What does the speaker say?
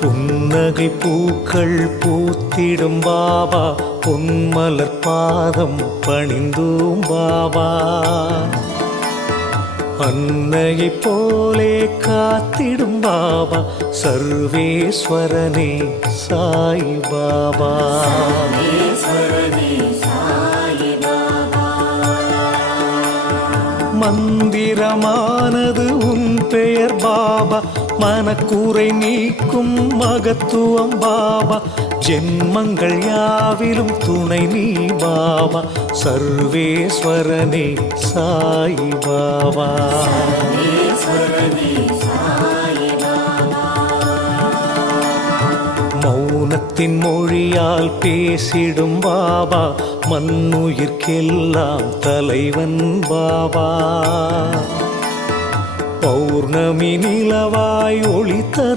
புன்னகை பூக்கள் பூத்திடும் பாபா, பொன்மலர் பாதம் பணிந்தோம் பாபா. அன்னையை போலே காத்திடும் பாபா, சர்வேஸ்வரனே சாய் பாபா. மந்திரமானது உன் பெயர் பாபா, மனக்கூரை நீக்கும் மகத்துவம் பாபா. ஜென்மங்கள் யாவிலும் துணை நீ பாபா, சர்வேஸ்வரனே சாய் பாபா. மௌனத்தின் மொழியால் பேசிடும் பாபா, மண்ணுயிர்க்கெல்லாம் தலைவன் பாபா. பௌர்ணமி நிலவாய் ஒளி தரும்